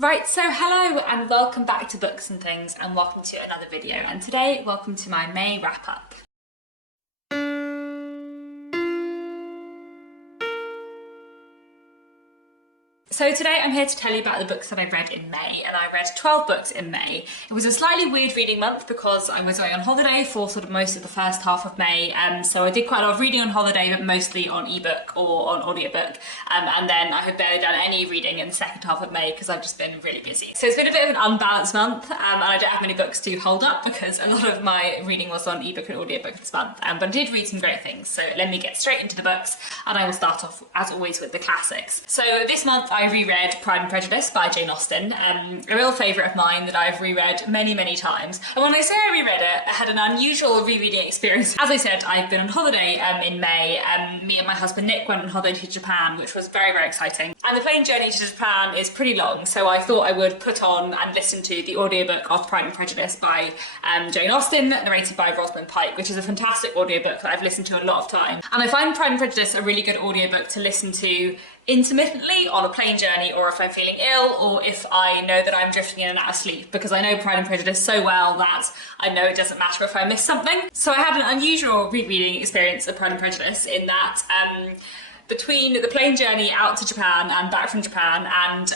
Right, so hello and welcome back to Books and Things and welcome to another video, and today welcome to my May wrap-up. So today I'm here to tell you about the books that I read in May, and I read 12 books in May. It was a slightly weird reading month because I was away on holiday for sort of most of the first half of May, so I did quite a lot of reading on holiday, but mostly on ebook or on audiobook, and then I had barely done any reading in the second half of May because I've just been really busy. So it's been a bit of an unbalanced month, and I don't have many books to hold up because a lot of my reading was on ebook and audiobook this month, but I did read some great things. So let me get straight into the books, and I will start off, as always, with the classics. So this month I reread Pride and Prejudice by Jane Austen, a real favourite of mine that I've reread many, many times. And when I say I reread it, I had an unusual rereading experience. As I said, I've been on holiday in May. Me and my husband Nick went on holiday to Japan, which was very, very exciting. And the plane journey to Japan is pretty long, so I thought I would put on and listen to the audiobook of Pride and Prejudice by Jane Austen, narrated by Rosamund Pike, which is a fantastic audiobook that I've listened to a lot of times. And I find Pride and Prejudice a really good audiobook to listen to intermittently on a plane journey, or if I'm feeling ill, or if I know that I'm drifting in and out of sleep, because I know Pride and Prejudice so well that I know it doesn't matter if I miss something. So I had an unusual rereading experience of Pride and Prejudice in that between the plane journey out to Japan and back from Japan and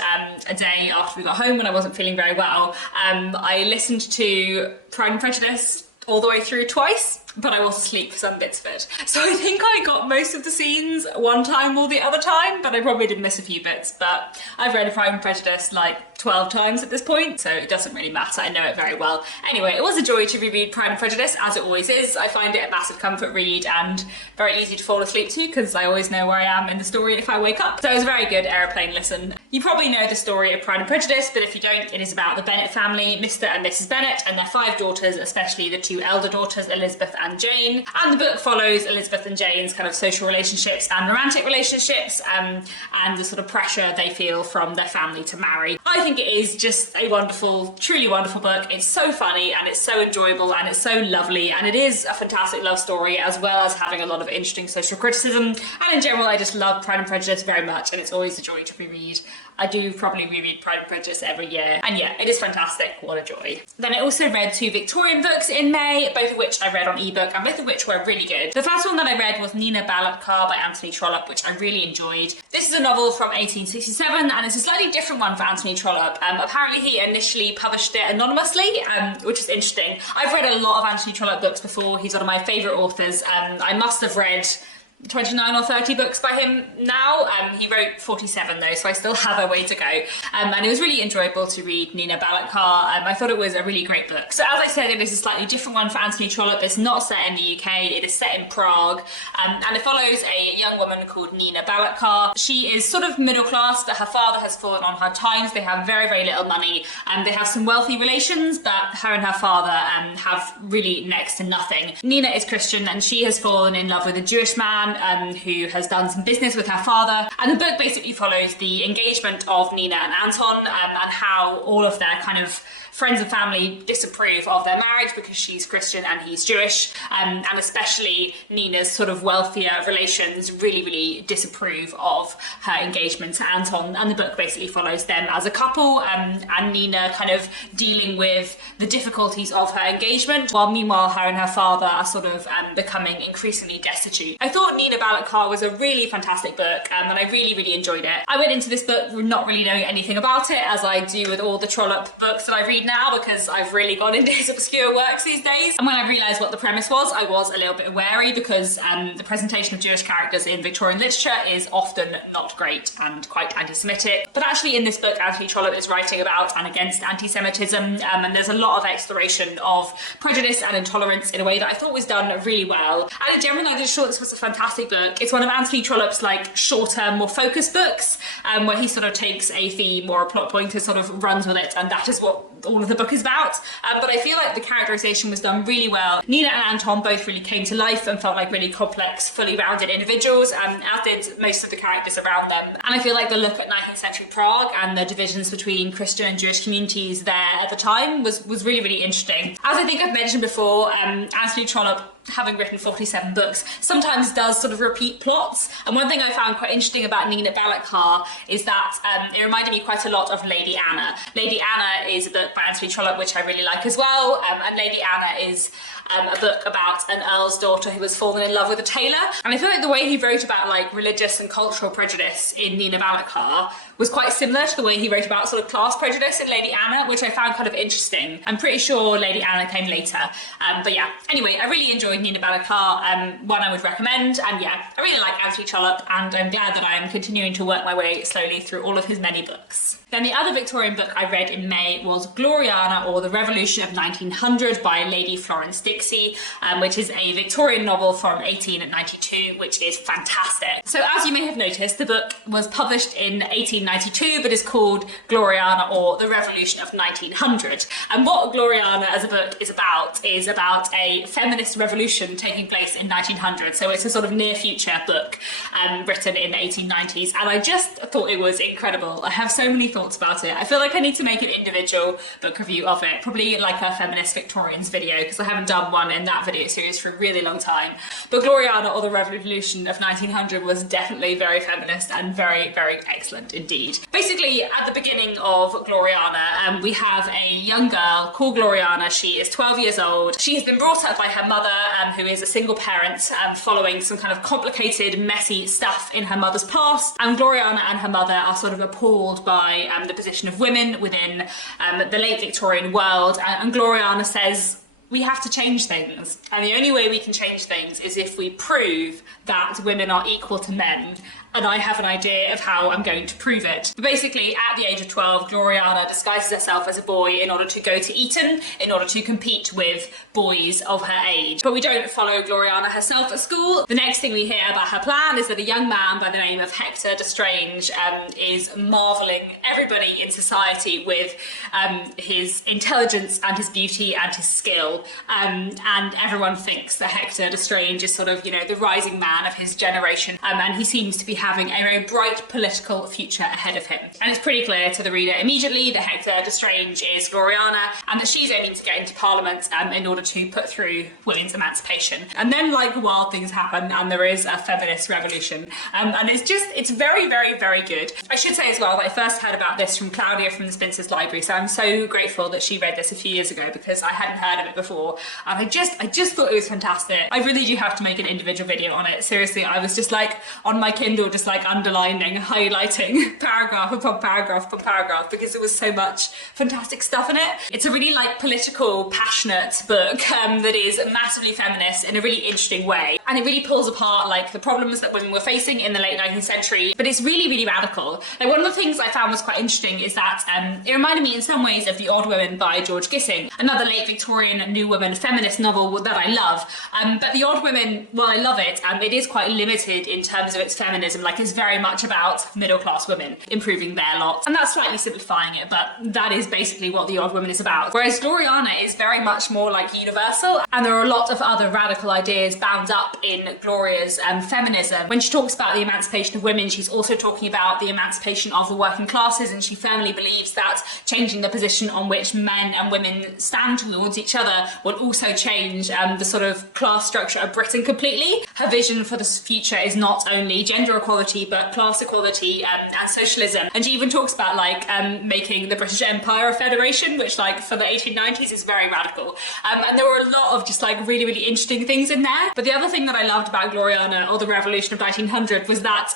a day after we got home when I wasn't feeling very well, I listened to Pride and Prejudice all the way through twice, but I was asleep for some bits of it. So I think I got most of the scenes one time or the other time, but I probably did miss a few bits. But I've read Pride and Prejudice like 12 times at this point, so it doesn't really matter, I know it very well. Anyway, it was a joy to reread Pride and Prejudice, as it always is. I find it a massive comfort read and very easy to fall asleep to, because I always know where I am in the story if I wake up. So it was a very good aeroplane listen. You probably know the story of Pride and Prejudice, but if you don't, it is about the Bennet family, Mr. and Mrs. Bennet, and their 5 daughters, especially the 2 elder daughters, Elizabeth and Jane. And the book follows Elizabeth and Jane's kind of social relationships and romantic relationships, and the sort of pressure they feel from their family to marry. I think it is just a wonderful, truly wonderful book. It's so funny and it's so enjoyable and it's so lovely, and it is a fantastic love story as well as having a lot of interesting social criticism. And in general, I just love Pride and Prejudice very much, and it's always a joy to reread. I do probably reread Pride and Prejudice every year, and yeah, it is fantastic. What a joy. Then I also read 2 Victorian books in May, both of which I read on ebook and both of which were really good. The first one that I read was Nina Ballotkar by Anthony Trollope, which I really enjoyed. This is a novel from 1867, and it's a slightly different one for Anthony Trollope. Apparently he initially published it anonymously, which is interesting. I've read a lot of Anthony Trollope books before. He's one of my favourite authors. I must have read 29 or 30 books by him now. He wrote 47 though, so I still have a way to go. And it was really enjoyable to read Nina Ballotkar. I thought it was a really great book. So as I said, it is a slightly different one for Anthony Trollope. It's not set in the UK, it is set in Prague, and it follows a young woman called Nina Ballotkar. She is sort of middle class, but her father has fallen on hard times. They have very, very little money, and they have some wealthy relations, but her and her father have really next to nothing. Nina is Christian, and she has fallen in love with a Jewish man who has done some business with her father. And the book basically follows the engagement of Nina and Anton, and how all of their kind of friends and family disapprove of their marriage because she's Christian and he's Jewish, and especially Nina's sort of wealthier relations really, really disapprove of her engagement to Anton. And the book basically follows them as a couple, and Nina kind of dealing with the difficulties of her engagement, while meanwhile her and her father are sort of becoming increasingly destitute. I thought Nina Ballotkar was a really fantastic book, and I really, really enjoyed it. I went into this book not really knowing anything about it, as I do with all the Trollope books that I read now, because I've really gone into his obscure works these days. And when I realised what the premise was, I was a little bit wary, because the presentation of Jewish characters in Victorian literature is often not great and quite anti-Semitic. But actually in this book, Anthony Trollope is writing about and against anti-Semitism, and there's a lot of exploration of prejudice and intolerance in a way that I thought was done really well. And in general, I just thought this was a fantastic book. It's one of Anthony Trollope's like shorter, more focused books, where he sort of takes a theme or a plot point and sort of runs with it, and that is what all of the book is about. But I feel like the characterization was done really well. Nina and Anton both really came to life and felt like really complex, fully rounded individuals, as did most of the characters around them. And I feel like the look at 19th century Prague and the divisions between Christian and Jewish communities there at the time was really, really interesting. As I think I've mentioned before, Anthony Trollope, having written 47 books, sometimes does sort of repeat plots. And one thing I found quite interesting about Nina Balakar is that it reminded me quite a lot of Lady Anna. Lady Anna is a book by Anthony Trollope, which I really like as well. And Lady Anna is a book about an earl's daughter who has fallen in love with a tailor. And I feel like the way he wrote about like religious and cultural prejudice in Nina Balakar was quite similar to the way he wrote about sort of class prejudice in Lady Anna, which I found kind of interesting. I'm pretty sure Lady Anna came later. But yeah, anyway, I really enjoyed Nina Balakar, one I would recommend. And yeah, I really like Anthony Trollope, and I'm glad that I am continuing to work my way slowly through all of his many books. Then the other Victorian book I read in May was Gloriana, or The Revolution of 1900 by Lady Florence Dixie, which is a Victorian novel from 1892, which is fantastic. So as you may have noticed, the book was published in 1892, but is called Gloriana, or The Revolution of 1900. And what Gloriana as a book is about a feminist revolution taking place in 1900. So it's a sort of near future book written in the 1890s. And I just thought it was incredible. I have so many thoughts about it. I feel like I need to make an individual book review of it, probably like a feminist Victorians video, because I haven't done one in that video series for a really long time. But Gloriana, or The Revolution of 1900 was definitely very feminist and very, very excellent indeed. Basically, at the beginning of Gloriana, we have a young girl called Gloriana. She is 12 years old. She has been brought up by her mother, who is a single parent, following some kind of complicated, messy stuff in her mother's past. And Gloriana and her mother are sort of appalled by the position of women within the late Victorian world. And Gloriana says, we have to change things. And the only way we can change things is if we prove that women are equal to men. And I have an idea of how I'm going to prove it. But basically, at the age of 12, Gloriana disguises herself as a boy in order to go to Eton, in order to compete with boys of her age. But we don't follow Gloriana herself at school. The next thing we hear about her plan is that a young man by the name of Hector D'Estrange is marvelling everybody in society with his intelligence and his beauty and his skill. And everyone thinks that Hector D'Estrange is sort of, you know, the rising man of his generation. And he seems to be having a very bright political future ahead of him. And it's pretty clear to the reader immediately that Hector D'Estrange is Gloriana, and that she's aiming to get into Parliament in order to put through women's emancipation. And then, like, wild things happen, and there is a feminist revolution. And it's very, very, very good. I should say as well that I first heard about this from Claudia from the Spinster's Library, so I'm so grateful that she read this a few years ago, because I hadn't heard of it before. And I just thought it was fantastic. I really do have to make an individual video on it. Seriously, I was just like on my Kindle, just like underlining, highlighting paragraph upon paragraph upon paragraph, because there was so much fantastic stuff in it. It's a really like political, passionate book that is massively feminist in a really interesting way. And it really pulls apart like the problems that women were facing in the late 19th century, but it's really, really radical. Like, one of the things I found was quite interesting is that it reminded me in some ways of The Odd Women by George Gissing, another late Victorian New Woman feminist novel that I love. But The Odd Women, while I love it, it is quite limited in terms of its feminism. Like, it's very much about middle-class women improving their lot. And that's slightly simplifying it, but that is basically what The Odd Woman is about. Whereas Gloriana is very much more like universal, and there are a lot of other radical ideas bound up in Gloria's feminism. When she talks about the emancipation of women, she's also talking about the emancipation of the working classes, and she firmly believes that changing the position on which men and women stand towards each other will also change the sort of class structure of Britain completely. Her vision for the future is not only gender equality, but class equality and socialism. And she even talks about like making the British Empire a federation, which like for the 1890s is very radical. And there were a lot of just like really, really interesting things in there. But the other thing that I loved about Gloriana, or The Revolution of 1900, was that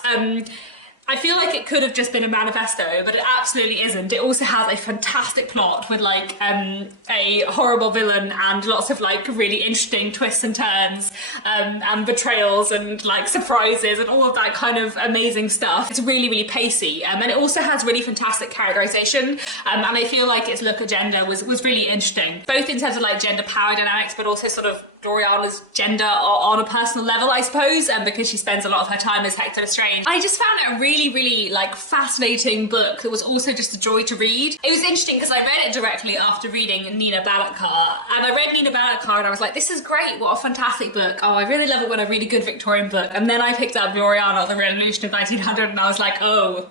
I feel like it could have just been a manifesto, but it absolutely isn't. It also has a fantastic plot with like a horrible villain and lots of like really interesting twists and turns and betrayals and like surprises and all of that kind of amazing stuff. It's really, really pacey, and it also has really fantastic characterization, and I feel like its look at gender was really interesting, both in terms of like gender power dynamics, but also sort of Gloriana's gender on a personal level, I suppose, because she spends a lot of her time as Hector D'Estrange. I just found it a really really, really like fascinating book that was also just a joy to read. It was interesting because I read it directly after reading Nina Balatkar, and I read Nina Balatkar and I was like, this is great, what a fantastic book. Oh, I really love it when I read a good Victorian book. And then I picked up Gloriana, The Revolution of 1900, and I was like, oh,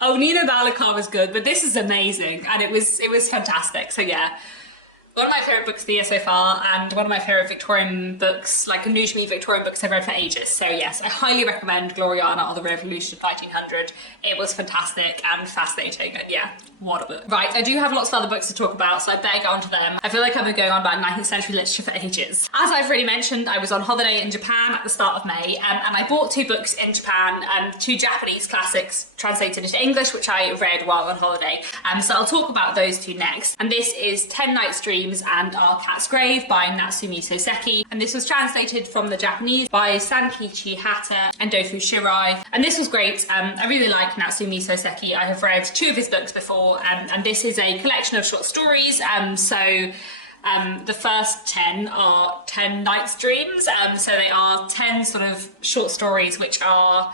Nina Balatkar was good, but this is amazing, and it was fantastic. So yeah, one of my favourite books of the year so far, and one of my favourite Victorian books, like new to me Victorian books I've read for ages. So yes, I highly recommend Gloriana or The Revolution of 1900. It was fantastic and fascinating, and yeah, what a book. Right, I do have lots of other books to talk about, so I better get on to them. I feel like I've been going on about 19th century literature for ages. As I've already mentioned, I was on holiday in Japan at the start of May, and I bought 2 books in Japan, 2 Japanese classics translated into English, which I read while on holiday. So I'll talk about those 2 next. And this is 10 Nights Dreams and Our Cat's Grave by Natsumi Soseki. And this was translated from the Japanese by Sankichi Hata and Dofu Shirai. And this was great. I really like Natsumi Soseki. I have read 2 of his books before, and this is a collection of short stories. The first 10 are 10 Nights Dreams. So they are 10 sort of short stories which are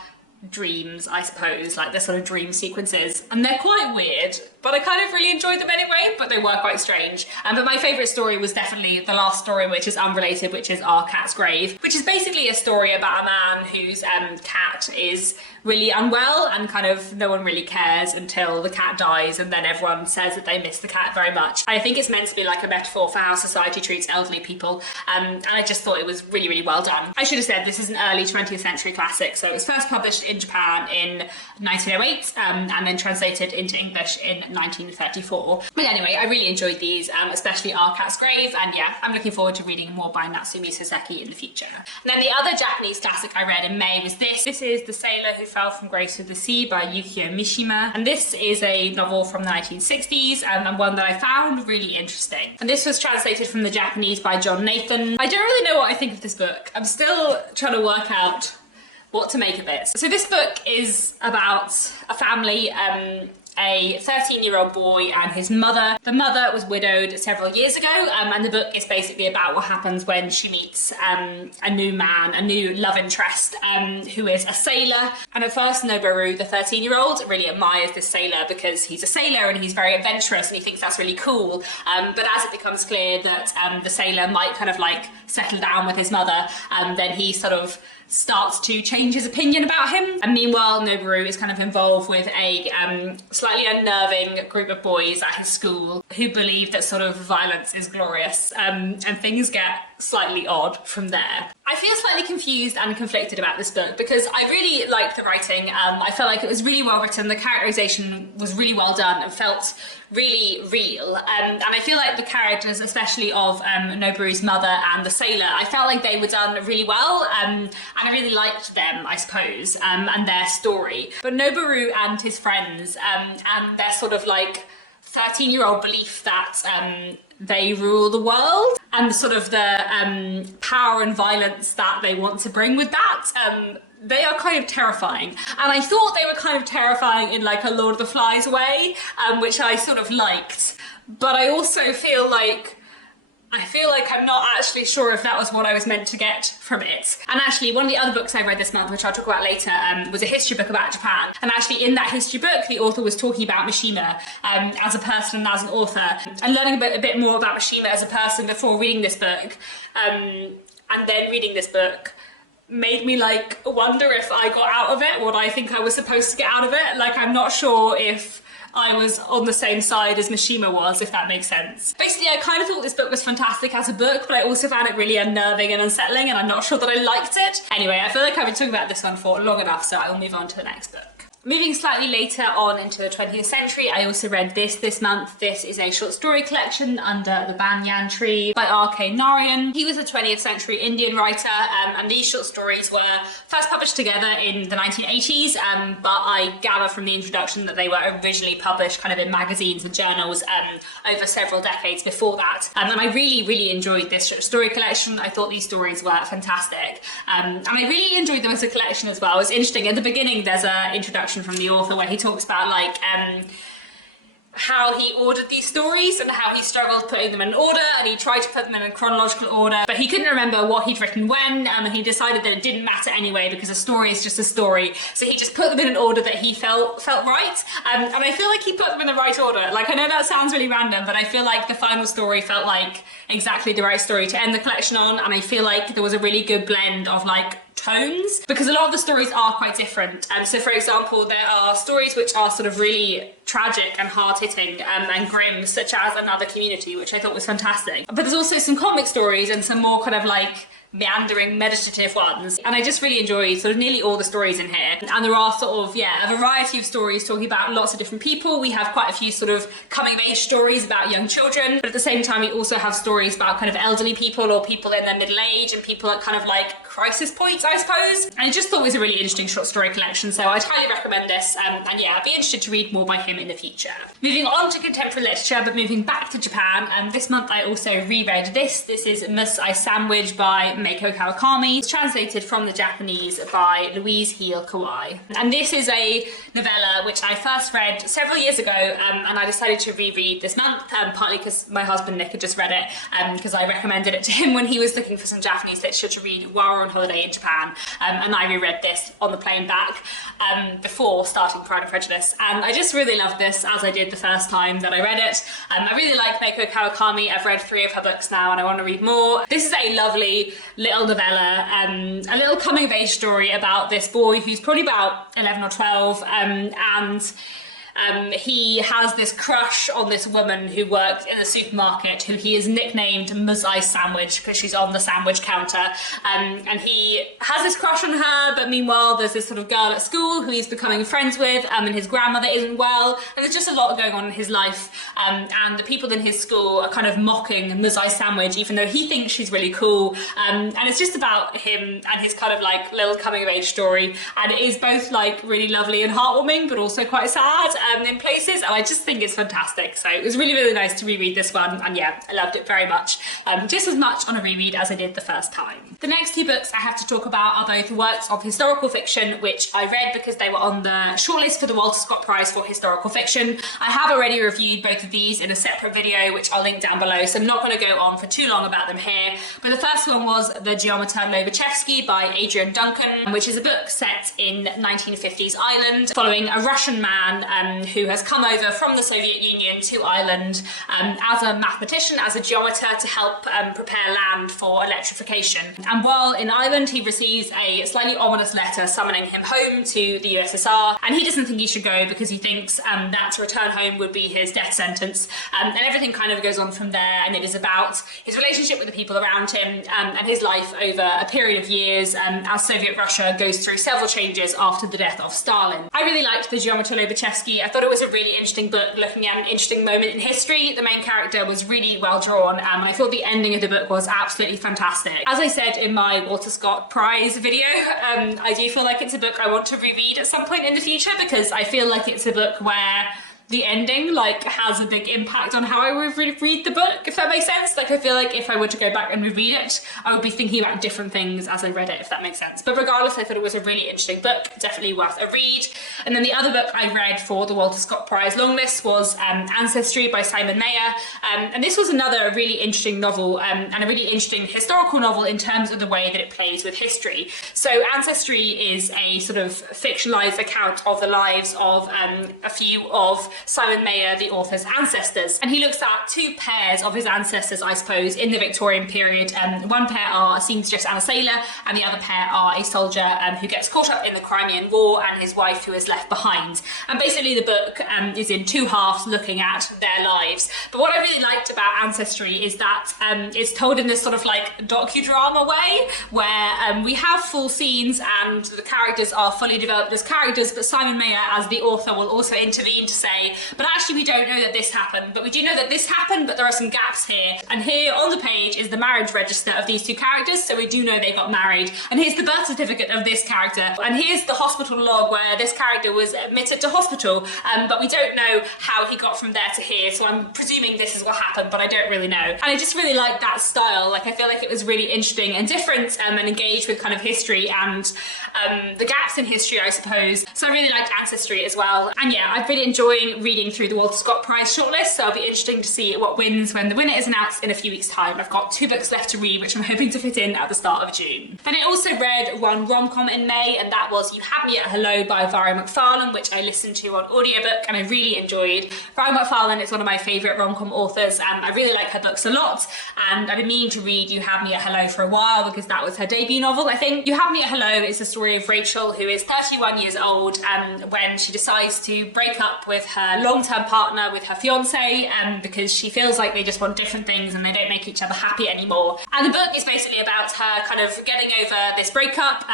dreams, I suppose, like they're sort of dream sequences, and they're quite weird, but I kind of really enjoyed them anyway, but they were quite strange. But my favourite story was definitely the last story, which is unrelated, which is Our Cat's Grave, which is basically a story about a man whose cat is really unwell, and kind of no one really cares until the cat dies, and then everyone says that they miss the cat very much. I think it's meant to be like a metaphor for how society treats elderly people, and I just thought it was really, really well done. I should have said this is an early 20th century classic, so it was first published in Japan in 1908, and then translated into English in 1934. But anyway, I really enjoyed these, especially Our Cat's Grave, and yeah, I'm looking forward to reading more by Natsumi Soseki in the future. And then the other Japanese classic I read in May was this. This is The Sailor Who Fell from Grace with the Sea by Yukio Mishima, and this is a novel from the 1960s, and one that I found really interesting. And this was translated from the Japanese by John Nathan. I don't really know what I think of this book. I'm still trying to work out what to make of it. So this book is about a family, a 13-year-old boy and his mother. The mother was widowed several years ago, and the book is basically about what happens when she meets a new man, a new love interest, who is a sailor. And at first, Noboru, the 13-year-old, really admires this sailor because he's a sailor and he's very adventurous and he thinks that's really cool. But as it becomes clear that the sailor might kind of like settle down with his mother, then he sort of starts to change his opinion about him. And meanwhile, Noboru is kind of involved with a slightly unnerving group of boys at his school who believe that sort of violence is glorious, and things get slightly odd from there. I feel slightly confused and conflicted about this book because I really liked the writing. I felt like it was really well written, the characterization was really well done and felt really real. And I feel like the characters, especially of Noboru's mother and the sailor, I felt like they were done really well, and I really liked them, I suppose, and their story. But Noboru and his friends, and their sort of like 13-year-old belief that they rule the world, and sort of the power and violence that they want to bring with that, they are kind of terrifying. And I thought they were kind of terrifying in like a Lord of the Flies way, which I sort of liked. But I also feel like I'm not actually sure if that was what I was meant to get from it. And actually, one of the other books I read this month, which I'll talk about later, was a history book about Japan. And actually, in that history book, the author was talking about Mishima as a person and as an author, and learning a bit more about Mishima as a person before reading this book, and then reading this book made me like wonder if I got out of it what I think I was supposed to get out of it. Like, I'm not sure if I was on the same side as Mishima was, if that makes sense. Basically, I kind of thought this book was fantastic as a book, but I also found it really unnerving and unsettling, and I'm not sure that I liked it. Anyway, I feel like I've been talking about this one for long enough, so I'll move on to the next book. Moving slightly later on into the 20th century, I also read this month. This is a short story collection, Under the Banyan Tree, by R.K. Narayan. He was a 20th century Indian writer, and these short stories were first published together in the 1980s, but I gather from the introduction that they were originally published kind of in magazines and journals over several decades before that. And I really, really enjoyed this short story collection. I thought these stories were fantastic. And I really enjoyed them as a collection as well. It was interesting. At the beginning, there's an introduction from the author where he talks about like how he ordered these stories and how he struggled putting them in order, and he tried to put them in a chronological order, but he couldn't remember what he'd written when, and he decided that it didn't matter anyway because a story is just a story. So he just put them in an order that he felt right, and I feel like he put them in the right order. Like, I know that sounds really random, but I feel like the final story felt like exactly the right story to end the collection on, and I feel like there was a really good blend of like tones, because a lot of the stories are quite different. So for example, there are stories which are sort of really tragic and hard-hitting and grim, such as Another Community, which I thought was fantastic. But there's also some comic stories and some more kind of like meandering meditative ones, and I just really enjoyed sort of nearly all the stories in here. And there are sort of, yeah, a variety of stories talking about lots of different people. We have quite a few sort of coming of age stories about young children, but at the same time we also have stories about kind of elderly people or people in their middle age and people at kind of like crisis points, I suppose. And I just thought it was a really interesting short story collection, so I'd highly recommend this, and yeah, I'd be interested to read more by him in the future. Moving on to contemporary literature, but moving back to Japan, and this month I also reread this. This is Must I Sandwich by Meiko Kawakami. It's translated from the Japanese by Louise Heel Kawai. And this is a novella which I first read several years ago, and I decided to reread this month, partly because my husband Nick had just read it, because I recommended it to him when he was looking for some Japanese literature to read while we're on holiday in Japan, and I reread this on the plane back before starting Pride and Prejudice, and I just really loved this as I did the first time that I read it. I really like Meiko Kawakami. I've read 3 of her books now and I want to read more. This is a lovely little novella, a little coming of age story about this boy who's probably about 11 or 12, and he has this crush on this woman who works in the supermarket, who he has nicknamed Muzai Sandwich because she's on the sandwich counter, and he has this crush on her, but meanwhile there's this sort of girl at school who he's becoming friends with, and his grandmother isn't well, and there's just a lot going on in his life, and the people in his school are kind of mocking Muzai Sandwich even though he thinks she's really cool, and it's just about him and his kind of like little coming of age story, and it is both like really lovely and heartwarming but also quite sad in places, and I just think it's fantastic. So it was really, really nice to reread this one, and yeah, I loved it very much, just as much on a reread as I did the first time. The next 2 books I have to talk about are both works of historical fiction, which I read because they were on the shortlist for the Walter Scott Prize for Historical Fiction. I have already reviewed both of these in a separate video, which I'll link down below, so I'm not going to go on for too long about them here. But the first one was The Geometer Lobachevsky by Adrian Duncan, which is a book set in 1950s Ireland, following a Russian man who has come over from the Soviet Union to Ireland as a mathematician, as a geometer, to help prepare land for electrification. And while in Ireland, he receives a slightly ominous letter summoning him home to the USSR, and he doesn't think he should go because he thinks that to return home would be his death sentence. And everything kind of goes on from there, and it is about his relationship with the people around him and his life over a period of years as Soviet Russia goes through several changes after the death of Stalin. I really liked The Geometer Lobachevsky. I thought it was a really interesting book looking at an interesting moment in history. The main character was really well drawn, and I thought the ending of the book was absolutely fantastic. As I said in my Walter Scott Prize video, I do feel like it's a book I want to reread at some point in the future, because I feel like it's a book where the ending like has a big impact on how I would read the book, if that makes sense. Like, I feel like if I were to go back and reread it, I would be thinking about different things as I read it, if that makes sense. But regardless, I thought it was a really interesting book, definitely worth a read. And then the other book I read for the Walter Scott Prize longlist was Ancestry by Simon Mayer, and this was another really interesting novel, and a really interesting historical novel in terms of the way that it plays with history. So Ancestry is a sort of fictionalized account of the lives of a few of Simon Mayer, the author's ancestors, and he looks at 2 pairs of his ancestors, I suppose, in the Victorian period. One pair are a seamstress and a sailor, and the other pair are a soldier who gets caught up in the Crimean War, and his wife who is left behind. And basically the book is in 2 halves looking at their lives. But what I really liked about Ancestry is that it's told in this sort of like docudrama way, where we have full scenes and the characters are fully developed as characters, but Simon Mayer as the author will also intervene to say, but actually we don't know that this happened, but we do know that this happened, but there are some gaps here. And here on the page is the marriage register of these 2 characters, so we do know they got married. And here's the birth certificate of this character, and here's the hospital log where this character was admitted to hospital, but we don't know how he got from there to here, so I'm presuming this is what happened, but I don't really know. And I just really like that style. Like, I feel like it was really interesting and different, and engaged with kind of history and the gaps in history, I suppose. So I really liked Ancestry as well. And yeah, I've been enjoying reading through the Walter Scott Prize shortlist, so it'll be interesting to see what wins when the winner is announced in a few weeks' time. I've got 2 books left to read, which I'm hoping to fit in at the start of June. And I also read one rom-com in May, and that was You Had Me at Hello by Vari McFarlane, which I listened to on audiobook and I really enjoyed. Vari McFarlane is one of my favourite rom-com authors, and I really like her books a lot, and I've been meaning to read You Had Me at Hello for a while because that was her debut novel, I think. You Had Me at Hello is the story of Rachel, who is 31 years old, when she decides to break up with her long-term partner, with her fiance, because she feels like they just want different things and they don't make each other happy anymore. And the book is basically about her kind of getting over this breakup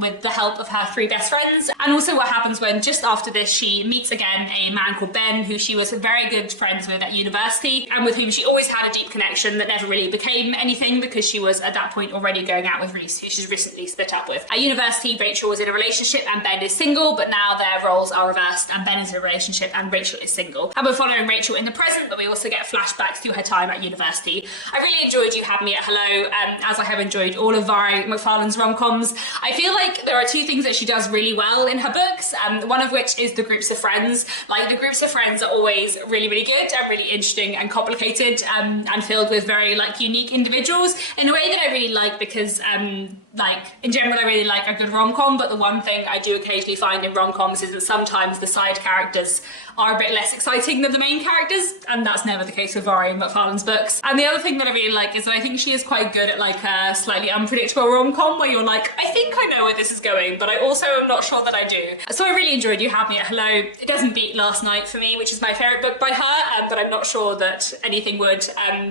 with the help of her 3 best friends, and also what happens when just after this she meets again a man called Ben, who she was very good friends with at university and with whom she always had a deep connection that never really became anything because she was at that point already going out with Reese, who she's recently split up with. At university, Rachel was in a relationship and Ben is single, but now their roles are reversed and Ben is in a relationship and Rachel is single. And we're following Rachel in the present, but we also get flashbacks to her time at university. I really enjoyed You Had Me at Hello, as I have enjoyed all of Vari McFarlane's rom-coms. I feel like there are 2 things that she does really well in her books, one of which is the groups of friends. Like, the groups of friends are always really, really good and really interesting and complicated, and filled with very like unique individuals in a way that I really like, because like in general I really like a good rom-com, but the one thing I do occasionally find in rom-coms is that sometimes the side characters are a bit less exciting than the main characters, and that's never the case with Vari McFarlane's books. And the other thing that I really like is that I think she is quite good at like a slightly unpredictable rom-com where you're like, I think I know where this is going, but I also am not sure that I do. So I really enjoyed You Had Me at Hello. It doesn't beat Last Night for me, which is my favourite book by her, but I'm not sure that anything would.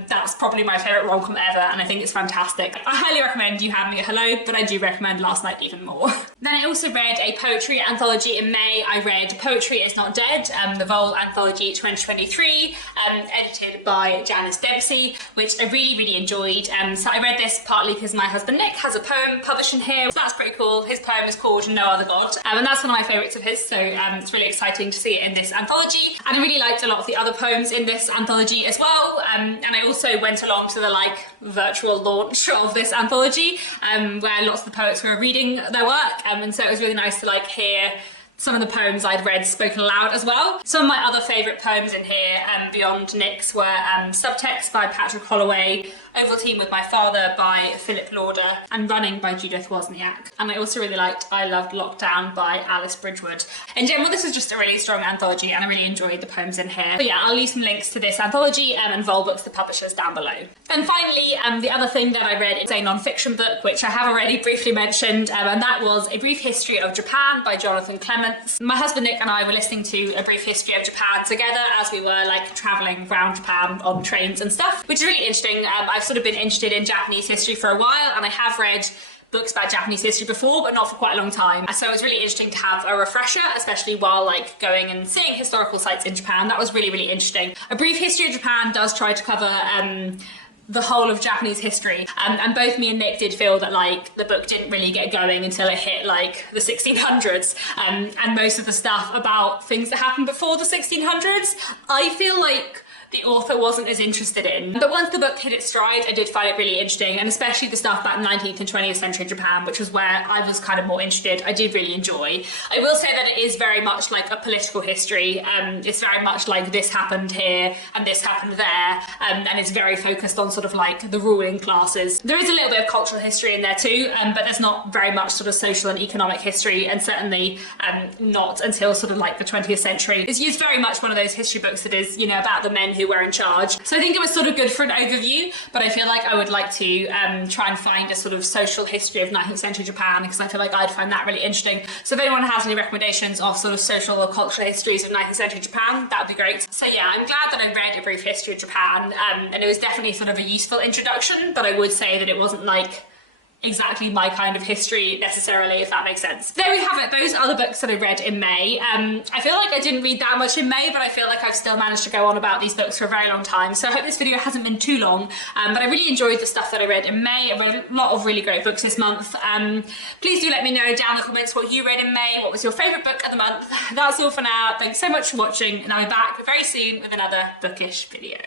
That's probably my favourite rom-com ever, and I think it's fantastic. I highly recommend You Had Me at Hello, but I do recommend Last Night even more. Then I also read a poetry anthology in May. I read Poetry Is Not Dead, the Vol Anthology 2023, edited by Janice Dempsey, which I really, really enjoyed. So I read this partly because my husband Nick has a poem published in here, so that's pretty cool. His poem is called No Other God, and that's one of my favourites of his, so it's really exciting to see it in this anthology. And I really liked a lot of the other poems in this anthology as well, and I also went along to the like virtual launch of this anthology, where lots of the poets were reading their work, and so it was really nice to like hear some of the poems I'd read spoken aloud as well. Some of my other favourite poems in here, beyond Nick's, were Subtext by Patrick Holloway, Ovaltine with My Father by Philip Lauder, and Running by Judith Wozniak. And I also really liked I Loved Lockdown by Alice Bridgewood. In general, this was just a really strong anthology and I really enjoyed the poems in here. But yeah, I'll leave some links to this anthology and Vol Books, the publishers, down below. And finally, the other thing that I read is a non-fiction book, which I have already briefly mentioned, and that was A Brief History of Japan by Jonathan Clements. My husband Nick and I were listening to A Brief History of Japan together as we were like travelling around Japan on trains and stuff, which is really interesting. I've sort of been interested in Japanese history for a while, and I have read books about Japanese history before, but not for quite a long time. So it was really interesting to have a refresher, especially while like going and seeing historical sites in Japan. That was really, really interesting. A Brief History of Japan does try to cover the whole of Japanese history, and both me and Nick did feel that like the book didn't really get going until it hit like the 1600s, and most of the stuff about things that happened before the 1600s I feel like the author wasn't as interested in. But once the book hit its stride, I did find it really interesting, and especially the stuff about 19th and 20th century Japan, which was where I was kind of more interested, I did really enjoy. I will say that it is very much like a political history. It's very much like this happened here and this happened there, and it's very focused on sort of like the ruling classes. There is a little bit of cultural history in there too, but there's not very much sort of social and economic history, and certainly not until sort of like the 20th century. It's used very much one of those history books that is, you know, about the men who were in charge. So I think it was sort of good for an overview, but I feel like I would like to try and find a sort of social history of 19th century Japan, because I feel like I'd find that really interesting. So if anyone has any recommendations of sort of social or cultural histories of 19th century Japan, that would be great. So yeah, I'm glad that I read A Brief History of Japan, and it was definitely sort of a useful introduction, but I would say that it wasn't like exactly my kind of history necessarily, if that makes sense. There we have it. Those are the books that I read in May. I feel like I didn't read that much in May, but I feel like I've still managed to go on about these books for a very long time, so I hope this video hasn't been too long, but I really enjoyed the stuff that I read in May. I read a lot of really great books this month. Please do let me know down in the comments what you read in May, what was your favourite book of the month. That's all for now. Thanks so much for watching, and I'll be back very soon with another bookish video.